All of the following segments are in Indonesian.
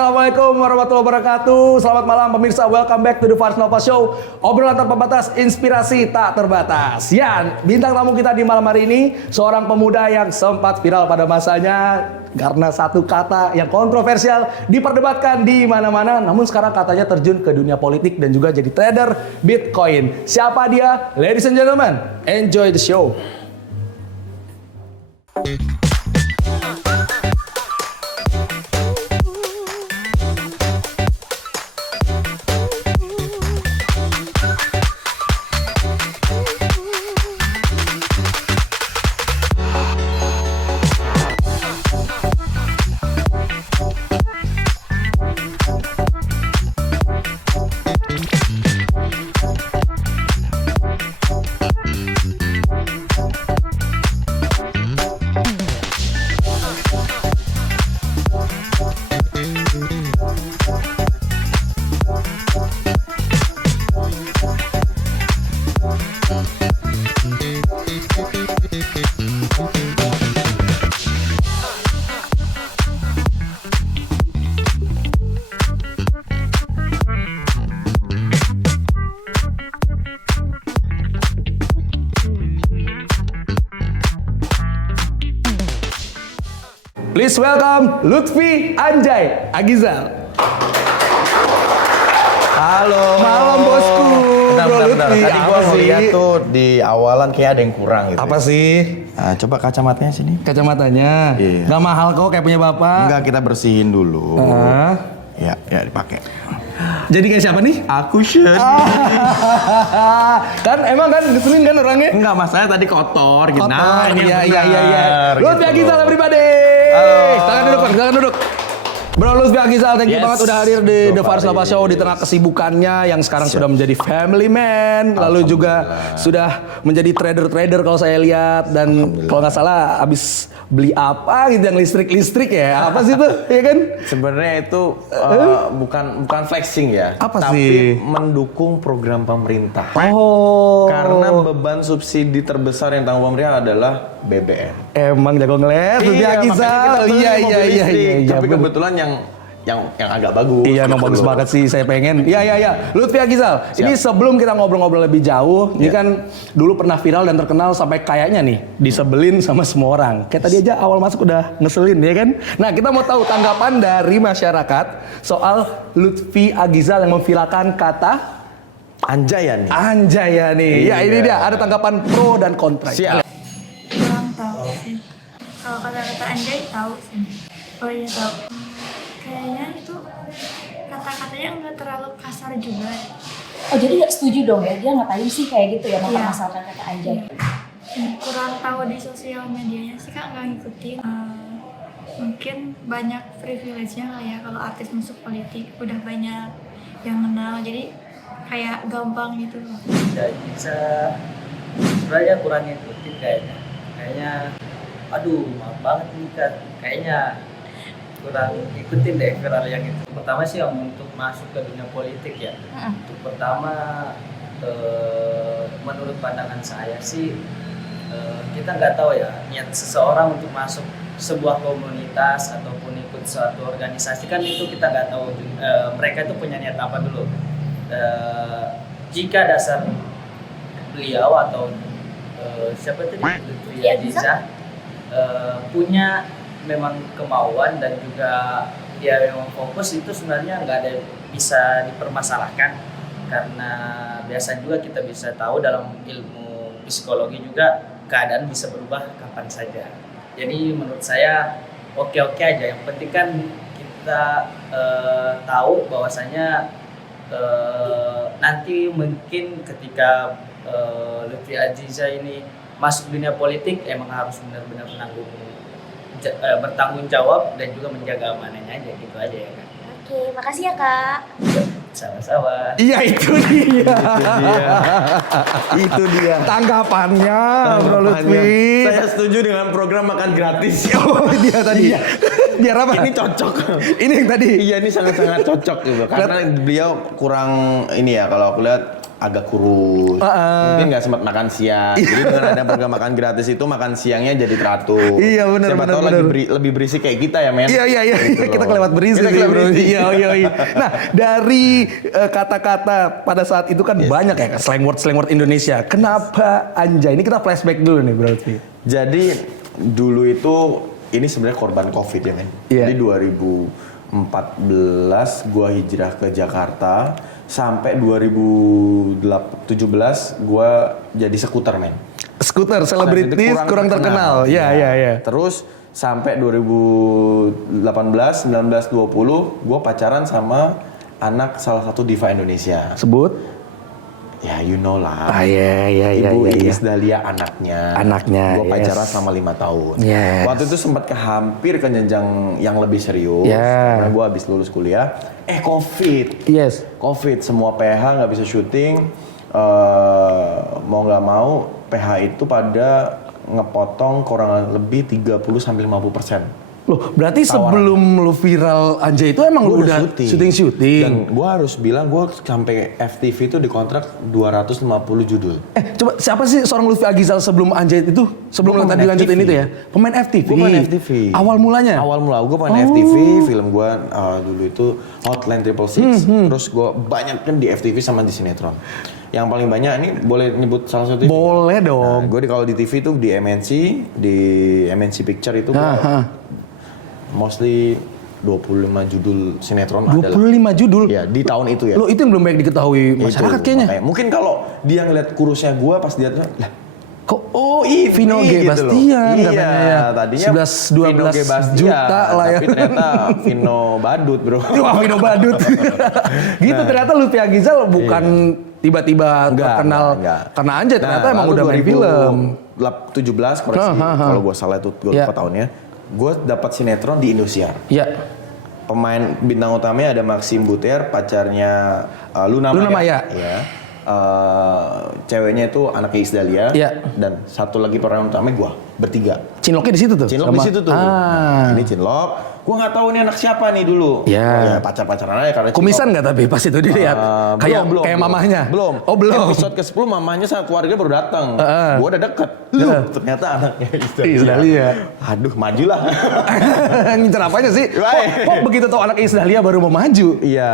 Assalamualaikum warahmatullahi wabarakatuh. Selamat malam pemirsa, welcome back to the Fars Nova Show. Obrolan tanpa batas, inspirasi tak terbatas. Ya, bintang tamu kita di malam hari ini seorang pemuda yang sempat viral pada masanya karena satu kata yang kontroversial diperdebatkan di mana-mana. Namun sekarang katanya terjun ke dunia politik dan juga jadi trader Bitcoin. Siapa dia? Ladies and gentlemen, enjoy the show. Please welcome Lutfi Anjay Agizal. Halo. Malam bosku. Bentar. Lutfi. Tadi gua ngeliat tuh di awalan kayak ada yang kurang gitu. Apa sih? Nah, coba kacamatanya sini. Kacamatanya. Iya. Gak mahal kok kayak punya bapak. Enggak, kita bersihin dulu. Ya dipakai. Jadi kayak siapa nih? Aku sedih. Kan emang kan ngeselin kan orangnya? Enggak, masalahnya tadi kotor gitu. Kotor. Ini yang Iya. benar, Lutfi gitu. Agizal everybody. Halo. Silakan duduk. Bro Lutfi Agizal, thank you Yes. banget udah hadir di The Fars Nova Faris. Show di tengah kesibukannya yang sekarang sudah menjadi family man, lalu juga sudah menjadi trader kalau saya lihat, dan kalau nggak salah abis beli apa gitu yang listrik ya, apa sih itu, ya kan? Sebenarnya itu bukan flexing ya, Apa tapi sih? mendukung program pemerintah. Oh, Karena beban subsidi terbesar yang tanggung pemerintah adalah BBM. emang jago ngeles Lutfi Agizal. Iya. Tapi kebetulan yang agak bagus. Iya, emang bagus banget sih, saya pengen. Iya. Lutfi Agizal, ini sebelum kita ngobrol-ngobrol lebih jauh, ini kan dulu pernah viral dan terkenal sampai kayaknya nih disebelin sama semua orang. Kayak tadi aja awal masuk udah ngeselin, ya kan? Nah, kita mau tahu tanggapan dari masyarakat soal Lutfi Agizal yang memviralkan kata Anjayani. Anjayani. Ya, ini dia, ada tanggapan pro dan kontra. Siap. Kurang tahu sih. Kalau kata-kata anjay tahu sih. Oh iya tahu. Kayaknya itu kata-katanya nggak terlalu kasar juga. Oh jadi nggak setuju dong ya, dia ngapain sih kayak gitu ya Iya. mempermasalahkan kata anjay? Kurang tahu di sosial medianya sih Kak, nggak ngikutin. Mungkin banyak privilege-nya lah ya kalau artis masuk politik, udah banyak yang kenal, jadi kayak gampang gitu loh. Tidak bisa, sebenarnya kurang ngikutin kayaknya aduh maaf banget nih Kak, kayaknya kurang ikutin deh viral yang itu. Pertama sih yang untuk masuk ke dunia politik ya, untuk pertama menurut pandangan saya sih kita nggak tahu ya niat seseorang untuk masuk sebuah komunitas ataupun ikut suatu organisasi, kan itu kita nggak tahu mereka itu punya niat apa dulu. Jika dasar beliau atau siapa tadi Lutfi Agizal punya memang kemauan dan juga dia memang fokus, itu sebenarnya nggak ada bisa dipermasalahkan, karena biasa juga kita bisa tahu dalam ilmu psikologi juga keadaan bisa berubah kapan saja. Jadi menurut saya oke aja, yang penting kan kita tahu bahwasanya nanti mungkin ketika Lutfi Agizal ini masuk dunia politik emang harus benar-benar bertanggung jawab dan juga menjaga amanahnya aja, gitu aja ya kan. Oke, makasih ya Kak. Sama-sama. Iya, itu dia. Itu dia. Tanggapannya, Bro Lutfi. Saya setuju dengan program makan gratis. Oh, dia tadi. Biar apa? Ini cocok. Ini yang tadi. Iya, ini sangat-sangat cocok gitu. Karena beliau kurang ini ya, kalau aku lihat agak kurus, mungkin nggak sempat makan siang. Jadi dengan ada program makan gratis itu makan siangnya jadi teratur. Iya, benar, Siapa benar, tahu benar. lebih berisik kayak kita ya men. Iya. Gitu Kita loh. kelewat berisi Kita sih, kelewat bro. berisi. Iya. Nah, dari kata-kata pada saat itu kan banyak ya slang word Indonesia. Kenapa anjay? Ini kita flashback dulu nih berarti. Jadi dulu itu ini sebenarnya korban COVID ya men. Iya. Jadi 2014 gua hijrah ke Jakarta sampai 2017 gua jadi skuter men. Skuter Saat itu selebritis kurang terkenal. Iya. Terus sampai 2018, 19, 20 gua pacaran sama anak salah satu diva Indonesia. Sebut. Ya you know lah. Iya. Ibu Iis Dahlia anaknya. Gue yes. pacaran selama 5 tahun. Yes. Waktu itu sempat hampir ke jenjang yang lebih serius. Yeah. Karena gue habis lulus kuliah. COVID. Yes. COVID semua PH nggak bisa syuting. Mau nggak mau PH itu pada ngepotong kurang lebih 30-50%. Loh, berarti Tawaran. sebelum lu viral anjay itu emang Gua lu udah syuting? Dan gue harus bilang gue sampai FTV itu dikontrak 250 judul. Coba siapa sih seorang Lutfi Agizal sebelum anjay itu? Sebelum Gua tadi pemain lanjutin FTV. itu ya? Pemain FTV? Gue main FTV. Awal mulanya? Awal mula gue main FTV, film gue dulu itu Hotline 666. Terus gue banyak kan di FTV sama di sinetron. Yang paling banyak ini boleh nyebut salah satu TV? Boleh dong. Gue kalau di TV tuh di MNC Picture itu gue mostly 25 judul sinetron adalah. 25 judul? Ya, di tahun itu ya. Lo itu yang belum banyak diketahui masyarakat Itu, kayaknya. makanya. Mungkin kalau dia ngeliat kurusnya gue pas dia tuh, lah Kok oh ini Vino G. gitu loh. Bastian Iya, katanya ya. tadinya 11-12 Vino G. Bastian, juta lah ya. Tapi ternyata Vino Badut bro. Wah, Vino Badut. Gitu ternyata Lutfi Agizal bukan tiba-tiba terkenal enggak. karena anjay, ternyata emang lalu udah main film. 2017 koreksi, kalau gue salah itu gue lupa tahunnya. Gue dapat sinetron di Indosiar. Iya. Pemain bintang utamanya ada Maxim Buter, pacarnya Luna Maya. Iya. Ceweknya itu anaknya Iis Dahlia. Iya. Dan satu lagi peran utamanya gue, bertiga. Cinloknya di situ tuh. Cinlok di situ tuh. Nah, ini Cinlok. Gue nggak tahu ini anak siapa nih dulu. Iya. Oh, ya pacar-pacaran aja karena Kumisan nggak tapi pas itu dilihat? Kayak belum, kayak mamahnya? Belum. Oh belum. Episode ke-10 mamahnya sama keluarga baru datang. Gue udah deket. Ternyata anaknya Iis Dahlia. Aduh, majulah. Ngincer apanya sih? Kok begitu tahu anak Iis Dahlia baru mau maju? Iya,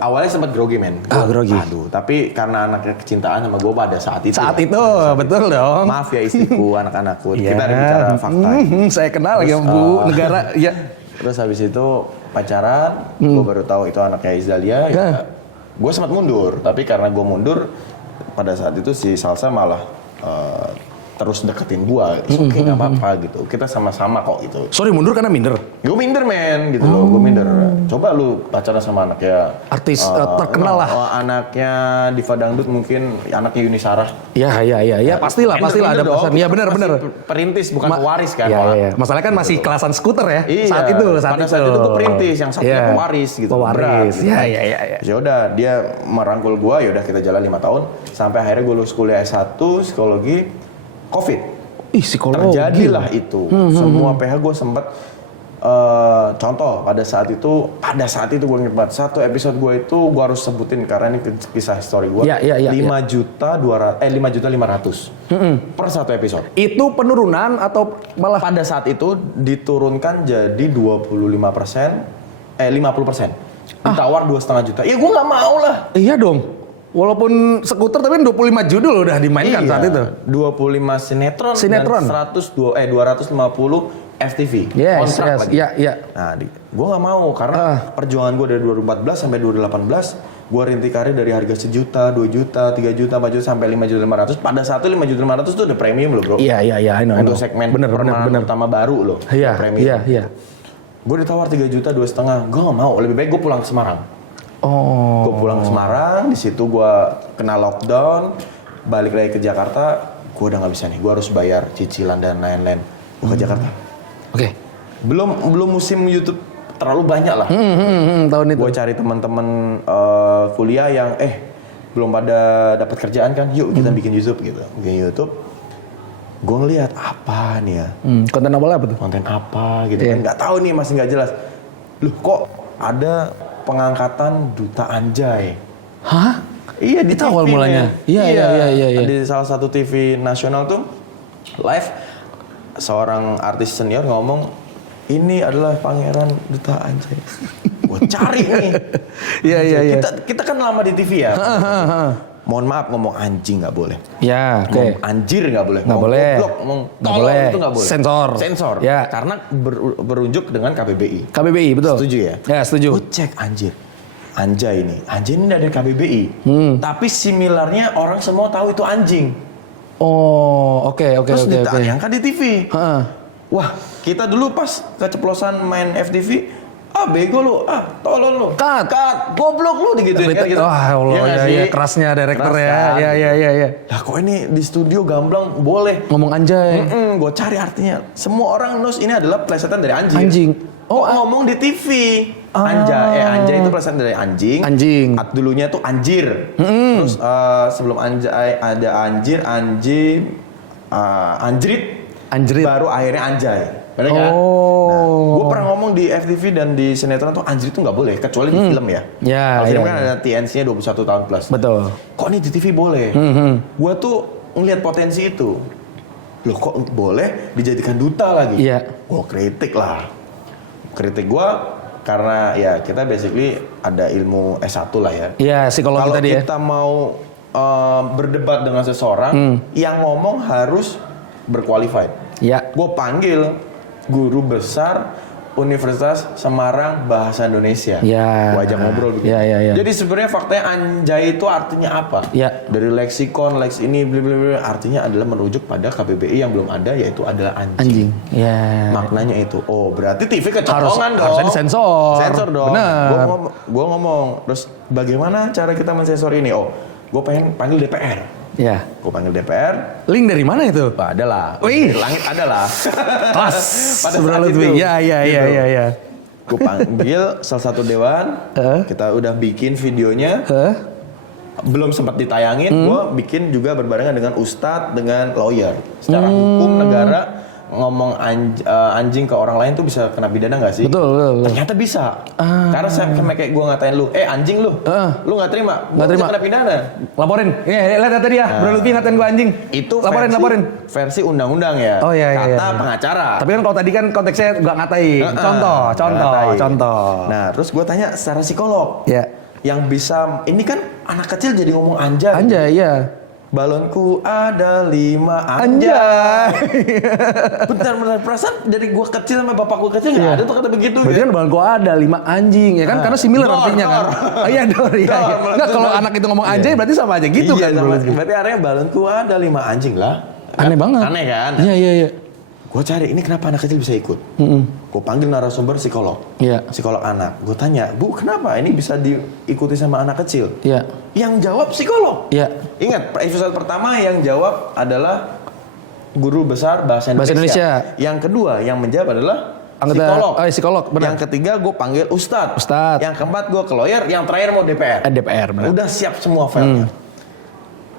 awalnya sempat grogi men. Grogi. Aduh, tapi karena anaknya kecintaan sama gue pada saat itu. Saat ya. itu, betul dong. Maaf ya istriku, anak-anakku. Iya. Kita ada bicara fakta. Saya kenal lagi sama Bu Negara. Ya. Terus habis itu pacaran, gue baru tahu itu anaknya Iis Dahlia. Ya, gue sempat mundur, tapi karena gue mundur, pada saat itu si Salsa malah terus deketin gue. Oke, nggak apa-apa gitu. Kita sama-sama kok gitu. Sorry mundur karena minder. Gue minder men, gitu loh. Gue minder. Coba lu pacaran sama anaknya Artis terkenal lah. Anaknya Diva Dangdut mungkin anaknya Yuni Sarah. Iya. Pastilah ada dong. pesan. Iya benar. Perintis bukan pewaris kan. Iya. Masalahnya kan masih kelasan skuter ya. Iya. Saat itu. Pada saat itu gue perintis, yang satunya pewaris gitu. Pewaris. Berat, gitu. Iya. Ya udah, dia merangkul gue. Ya udah kita jalan 5 tahun. Sampai akhirnya gue lulus kuliah S1 psikologi. COVID. Ih, psikologi. Terjadilah itu. Semua PH gue sempet contoh pada saat itu gue inget banget satu episode gue itu gue harus sebutin karena ini kisah story gue. Iya. 5.500.000 per satu episode. Itu penurunan atau malah Pada saat itu diturunkan jadi 50%. Ditawar 2,5 juta. Ya gue nggak mau lah. Iya dong. Walaupun skuter tapi 25 judul udah dimainkan saat itu. 25 sinetron. Dan 250 FTV. Kontrak lagi. Iya. Nah, gue nggak mau karena perjuangan gue dari 2014 sampai 2018, gue rintik karir dari harga 1 juta, 2 juta, 3 juta, 4 juta sampai 5.500.000. Pada saat itu 5.500.000 itu udah premium loh bro. Iya. I know. Untuk segmen bener. utama baru loh. Iya. Premium. Iya. Gue ditawar 3 juta, 2,5. Gue nggak mau. Lebih baik gue pulang ke Semarang. Oh. Gue pulang ke Semarang, di situ gue kena lockdown, balik lagi ke Jakarta, gue udah nggak bisa nih, gue harus bayar cicilan dan lain-lain. Gue ke Jakarta. Oke. Belum musim YouTube terlalu banyak lah. Tahun itu. Gue cari teman-teman kuliah yang belum pada dapat kerjaan kan, yuk kita bikin YouTube gitu. Bikin YouTube. Gue ngeliat apa nih ya? Konten awalnya apa tuh? Konten apa gitu kan? Nggak tahu nih, masih nggak jelas. Loh kok ada pengangkatan duta anjay? Hah? Iya di Itu TV, awal mulanya? men. Iya. Di salah satu TV nasional tuh live seorang artis senior ngomong ini adalah pangeran duta anjay. Gue cari nih. Iya. Kita kan lama di TV ya. Mohon maaf ngomong anjing nggak boleh. Ya, oke. Ngomong anjir nggak boleh. Nggak Ngomong boleh. goblok, ngomong Nggak tolol boleh. itu nggak boleh. Sensor. Ya. Ya. Berunjuk dengan KBBI. KBBI betul. Setuju ya? Ya, setuju. Gue cek anjir. Anjay ini dari KBBI. Tapi similarnya orang semua tahu itu anjing. Oh, oke. Terus ditayangkan di TV. Heeh. Wah, kita dulu pas keceplosan main FTV, bego lu, tolol lu, Cut. goblok lu digituin kan gitu. Wah, Allah, Iya nggak ya, sih? kerasnya direktur Keras ya. kan? Iya. Lah kok ini di studio gamblang boleh? Ngomong anjay. Gue cari artinya. Semua orang nus ini adalah plesetan dari anjing. Anjing. Oh, ngomong di TV. Anjay itu plesetan dari anjing. Anjing. Dulunya tuh anjir. Terus sebelum anjay ada anjir, anjrit. Anjrit. Baru akhirnya anjay. Bener kan? Oh. Nah, gue pernah ngomong di FTV dan di sinetron tuh anjir itu nggak boleh, kecuali di film ya. Ya, Kalau film ya, kan ya. ada TNC-nya 21 tahun plus. Betul. Kok ini di TV boleh? Gue tuh ngelihat potensi itu. Loh kok boleh dijadikan duta lagi? Iya. Gue kritik lah. Kritik gue karena ya kita basically ada ilmu S1 lah ya. Iya, psikologi Kalau tadi ya. kita mau berdebat dengan seseorang, yang ngomong harus berqualified. Iya. Gue panggil guru besar Universitas Semarang Bahasa Indonesia. Ya. Gue ajak ngobrol begitu. Ya. Jadi sebenarnya faktanya anjay itu artinya apa? Ya. Dari leksikon, ini, blablabla, artinya adalah merujuk pada KBBI yang belum ada, yaitu adalah anjing. Ya. Maknanya itu. Oh, berarti TV kecolongan dong. Harusnya disensor. Sensor dong. Bener. Gue ngomong, terus bagaimana cara kita mensensor ini? Oh, gue pengen panggil DPR. Ya. Gue panggil DPR. Link dari mana itu? Ada lah. Wih. Dari langit ada lah. Kelas. Pada Seberapa saat itu? itu. Iya. Gue panggil salah satu dewan. Kita udah bikin videonya. Belum sempat ditayangin. Gue bikin juga berbarengan dengan ustadz, dengan lawyer. Secara hukum negara ngomong anjing ke orang lain tuh bisa kena pidana nggak sih? Betul. Ternyata bisa. Karena sama kayak gue ngatain lu, anjing lu, lu nggak terima, Nggak terima. bisa kena pidana. Laporin. Lihat tadi ya. Bro Lutfi ngatain gua anjing. Itu laporin. versi undang-undang ya. Oh iya. Kata pengacara. Tapi kan kalau tadi kan konteksnya nggak ngatain. Contoh. Nah, terus gue tanya secara psikolog. Ya. Yang bisa, ini kan anak kecil jadi ngomong anjay. Anjay, iya. Balonku ada 5 Anjay. Bentar, perasaan dari gue kecil sama bapak gue kecil nggak ada tuh kata begitu. Berarti kan bang gua ada 5 anjing ya kan? Karena similar Dor, artinya kan. dor. Iya dor. Nggak kalau anak itu ngomong anjay berarti sama aja gitu Iya, kan? sama, Bro Lutfi? berarti artinya balonku ada 5 anjing lah. Aneh banget. Aneh kan? Iya. Gue cari ini kenapa anak kecil bisa ikut. Gue panggil narasumber psikolog. Iya. Psikolog anak. Gue tanya, Bu kenapa ini bisa diikuti sama anak kecil? Iya. Yang jawab psikolog. Iya. Ingat, episode pertama yang jawab adalah guru besar bahasa Indonesia. Indonesia. Yang kedua yang menjawab adalah psikolog. Psikolog, benar. Yang ketiga gue panggil ustadz. Ustadz. Yang keempat gue ke lawyer. Yang terakhir mau DPR. DPR, benar. Udah siap semua filenya.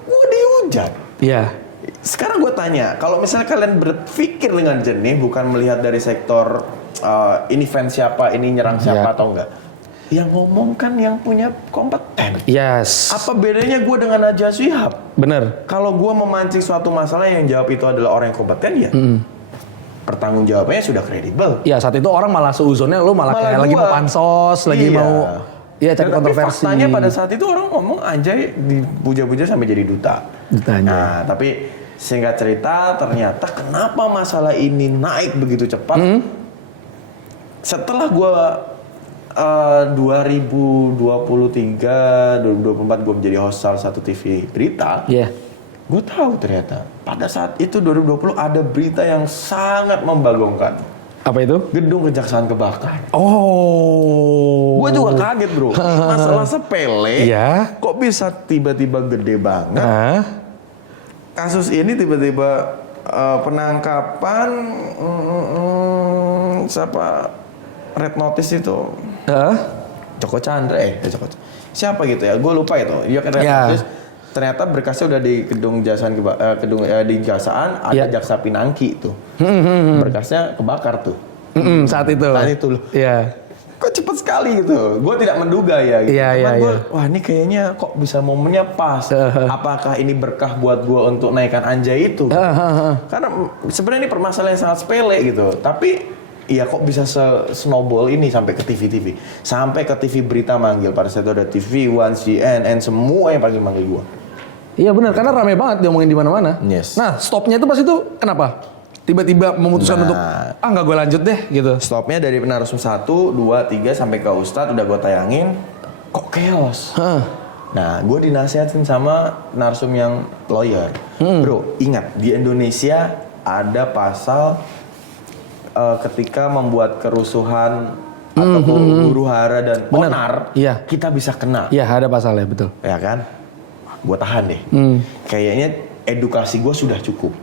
Gue dihujat. Iya. Sekarang gue tanya, kalau misalnya kalian berpikir dengan jernih, bukan melihat dari sektor ini fans siapa, ini nyerang siapa atau enggak, yang ngomong kan yang punya kompeten. Yes. Apa bedanya gue dengan Najwa Shihab? Bener. Kalau gue memancing suatu masalah yang jawab itu adalah orang yang kompeten, ya pertanggung jawabannya sudah kredibel. Ya saat itu orang malah seuzonnya lu malah kayak lagi mau pansos, lagi mau cari Tapi kontroversi. faktanya pada saat itu orang ngomong anjay dipuja-puja sampai jadi duta. Dutanya. Nah, tapi singkat cerita ternyata kenapa masalah ini naik begitu cepat? Setelah gua 2023, 2024 gue menjadi host salah satu TV berita. Iya. Gue tahu ternyata pada saat itu 2020 ada berita yang sangat membagongkan. Apa itu? Gedung Kejaksaan kebakar. Oh. Gue juga kaget bro. Masalah sepele. Iya. Kok bisa tiba-tiba gede banget? Nah. Kasus ini tiba-tiba penangkapan siapa red notice itu? Joko Chandra siapa gitu ya? Gue lupa itu. Dia kan red notice. Ternyata berkasnya udah di gedung di Kejaksaan ada jaksa Pinangki tuh. Berkasnya kebakar tuh. Saat itu. Saat itu loh. Iya. Kok cepet sekali gitu. Gue tidak menduga ya. Gitu. Iya, iya, Gue, iya. wah ini kayaknya kok bisa momennya pas. Apakah ini berkah buat gue untuk naikkan Anjay itu? Karena sebenarnya ini permasalahan yang sangat sepele gitu. Tapi iya kok bisa snowball ini sampai ke TV-TV. Sampai ke TV berita manggil. Pada saat itu ada TV One, CNN, semua yang manggil gue. Iya benar, karena rame banget diomongin di mana-mana. Yes. Nah, stopnya itu pas itu kenapa? Tiba-tiba memutuskan untuk nggak gue lanjut deh gitu. Stopnya dari narsum 1, 2, 3 sampai ke Ustadz udah gue tayangin. Kok chaos? Nah, gue dinasihatin sama narsum yang lawyer. Bro, ingat di Indonesia ada pasal ketika membuat kerusuhan ataupun huru hara dan onar, Iya. kita bisa kena. Iya ada pasalnya betul. Ya kan? Gue tahan deh. Kayaknya edukasi gue sudah cukup.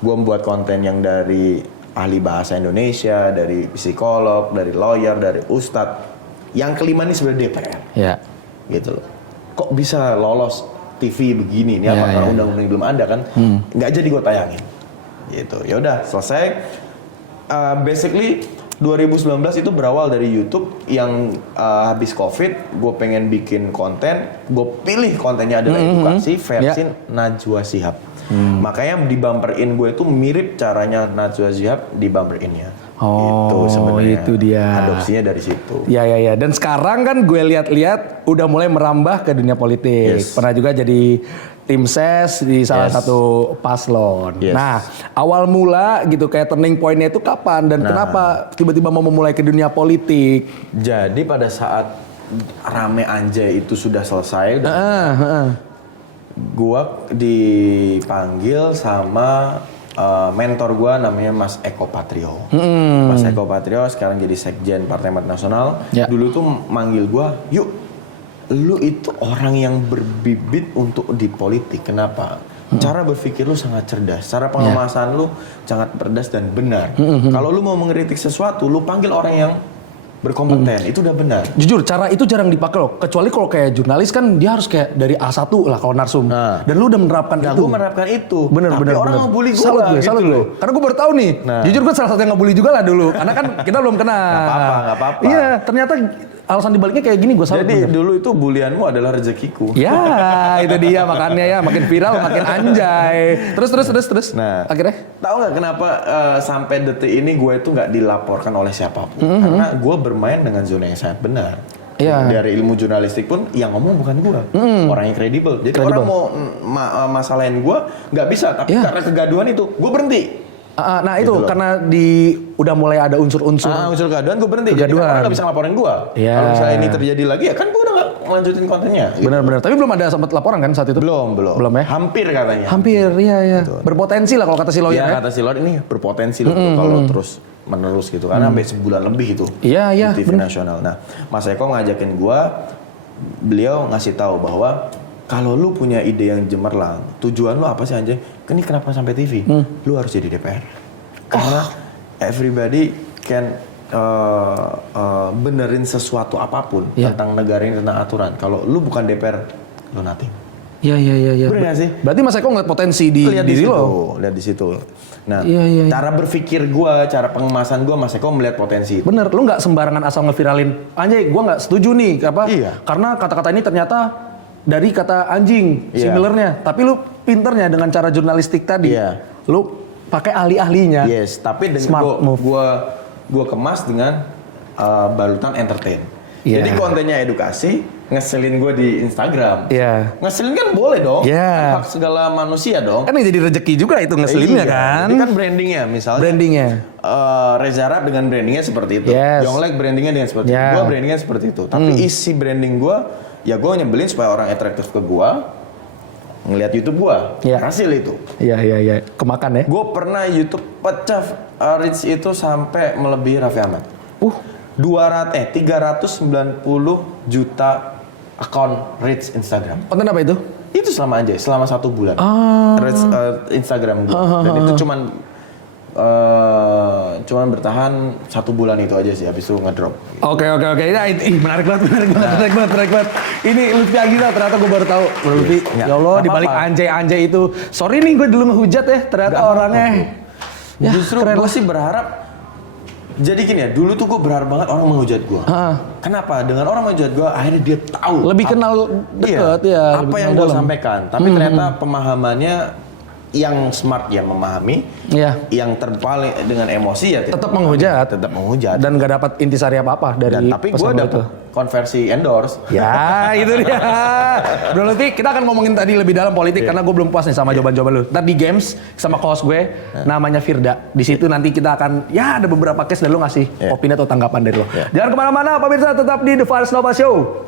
Gue membuat konten yang dari ahli bahasa Indonesia, dari psikolog, dari lawyer, dari ustadz. Yang kelima ini sebenarnya DPR. Iya. Gitu loh. Kok bisa lolos TV begini? Ini apa karena undang-undang belum ada kan? Nggak jadi gue tayangin. Gitu. Ya udah selesai. Basically 2019 itu berawal dari YouTube yang habis COVID, gue pengen bikin konten, gue pilih kontennya adalah edukasi versi Najwa Shihab. Makanya di bumper in gue itu mirip caranya Najwa Shihab di bumper innya. Itu sebenarnya. Itu dia. Adopsinya dari situ. Ya. Dan sekarang kan gue lihat-lihat udah mulai merambah ke dunia politik. Yes. Pernah juga jadi tim ses di salah satu paslon. Yes. Nah, awal mula gitu kayak turning point-nya itu kapan dan kenapa tiba-tiba mau memulai ke dunia politik? Jadi pada saat rame Anjay itu sudah selesai, gua dipanggil sama mentor gua namanya Mas Eko Patrio. Mas Eko Patrio sekarang jadi sekjen Partai Amanat Nasional. Ya. Dulu tuh manggil gua, "Yuk, lu itu orang yang berbibit untuk di politik. Kenapa? Cara berpikir lu sangat cerdas, cara pengemasan lu sangat cerdas dan benar. Kalau lu mau mengkritik sesuatu, lu panggil orang yang berkompeten, itu udah benar." Jujur, cara itu jarang dipakai loh. Kecuali kalau kayak jurnalis kan dia harus kayak dari A1 lah kalau narsum. Dan lu udah menerapkan Nah, itu. gue menerapkan itu. Bener. Tapi orang ngebully gue Salut gue, gitu salut loh. gue. Karena gue baru tahu nih. Nah. Jujur gue salah satu yang ngebully juga lah dulu. Karena kan kita belum kenal. Nggak apa-apa. Iya, ternyata alasan dibaliknya kayak gini gue salut. Jadi bener. dulu itu bulianmu adalah rezekiku. Ya, itu dia makanya ya makin viral makin anjay. Terus. Nah, Akhirnya tahu nggak kenapa sampai detik ini gue itu nggak dilaporkan oleh siapapun? Karena gue bermain dengan zona yang sangat benar. Iya. Dari ilmu jurnalistik pun yang ngomong bukan gue, orang yang kredibel. Jadi orang mau masalahin gue nggak bisa, tapi karena kegaduhan itu gue berhenti. nah itu Gitu loh. karena udah mulai ada unsur-unsur. Unsur kegaduhan gue berhenti. Jadi Kegaduhan. kan orang nggak bisa laporin gue. Iya. Kalau misalnya ini terjadi lagi ya kan gue udah nggak lanjutin kontennya. Gitu. Benar. Tapi belum ada sempat laporan kan saat itu? Belum ya? Hampir katanya. Hampir, iya. Berpotensi lah kalau kata si lawyer Iya, ya. kata si Lord ini berpotensi loh kalau terus menerus gitu karena sampai sebulan lebih itu Iya, di TV nasional. Nah, Mas Eko ngajakin gua, beliau ngasih tahu bahwa kalau lu punya ide yang cemerlang, tujuan lu apa sih anjay? Ini kenapa sampai TV? Lu harus jadi DPR. Karena everybody can benerin sesuatu apapun tentang negara ini, tentang aturan. Kalau lu bukan DPR, lu nothing. Iya. Bener nggak sih? Berarti Mas Eko ngeliat potensi di Lihat diri situ, lo. lihat di situ. Nah, Iya. cara berpikir gua, cara pengemasan gua, Mas Eko melihat potensi itu. Bener, lu nggak sembarangan asal ngeviralin. Anjay, gua nggak setuju nih, apa? Iya. Karena kata-kata ini ternyata dari kata anjing, Iya. similarnya. Tapi lu pinternya dengan cara jurnalistik tadi. Iya. Lu pakai ahli-ahlinya. Yes, tapi Smart move. gua kemas dengan balutan entertain. Iya. Jadi kontennya edukasi, ngeselin gua di Instagram. Iya. Ngeselin kan boleh dong. Iya. Hak segala manusia dong. Kan ini jadi rezeki juga itu ngeselinnya Iya, kan. Jadi kan brandingnya, misalnya. Brandingnya. Reza Arab dengan brandingnya seperti itu. Yes. Yonglek brandingnya dengan seperti itu. Yeah. Gua brandingnya seperti itu. Tapi isi branding gua, ya gua nyebelin supaya orang atraktif ke gua, ngelihat YouTube gua. Yeah. Hasil itu. Iya. Kemakan ya. Gue pernah YouTube pecah reach itu sampai melebihi Raffi Ahmad. 390 juta akun reach Instagram. Konten apa itu? Itu selama aja, selama 1 bulan. Reach Instagram gue. Dan itu cuman bertahan 1 bulan itu aja sih, habis itu ngedrop. Oke. Nah, menarik banget. Ini Lutfi Agila ternyata gue baru tahu. Lutfi, ya Allah, Nggak dibalik apa-apa. anjay itu. Sorry nih gue dulu ngehujat ya, ternyata orangnya. Ya, Justru keren gue lah. sih berharap Jadi gini ya, dulu tuh gue berharap banget orang menghujat gue. Kenapa? Dengan orang menghujat gue, akhirnya dia tahu. Lebih kenal deket ya. Apa lebih yang kenal gue dalam. sampaikan. Tapi ternyata pemahamannya yang smart ya memahami, yang terpaling dengan emosi ya tetap menghujat. tetap menghujat. Dan gak dapat intisari apa-apa dari Tapi gue pesan dapet itu. konversi endorse. Ya, itu dia. Bro Lutfi, kita akan ngomongin tadi lebih dalam politik karena gue belum puas nih sama jawaban-jawaban lu. Ntar di games sama host gue namanya Firda. Di situ nanti kita akan ada beberapa case dan lu ngasih opini atau tanggapan dari lo. Jangan kemana-mana, pemirsa tetap di The Fars Nova Show.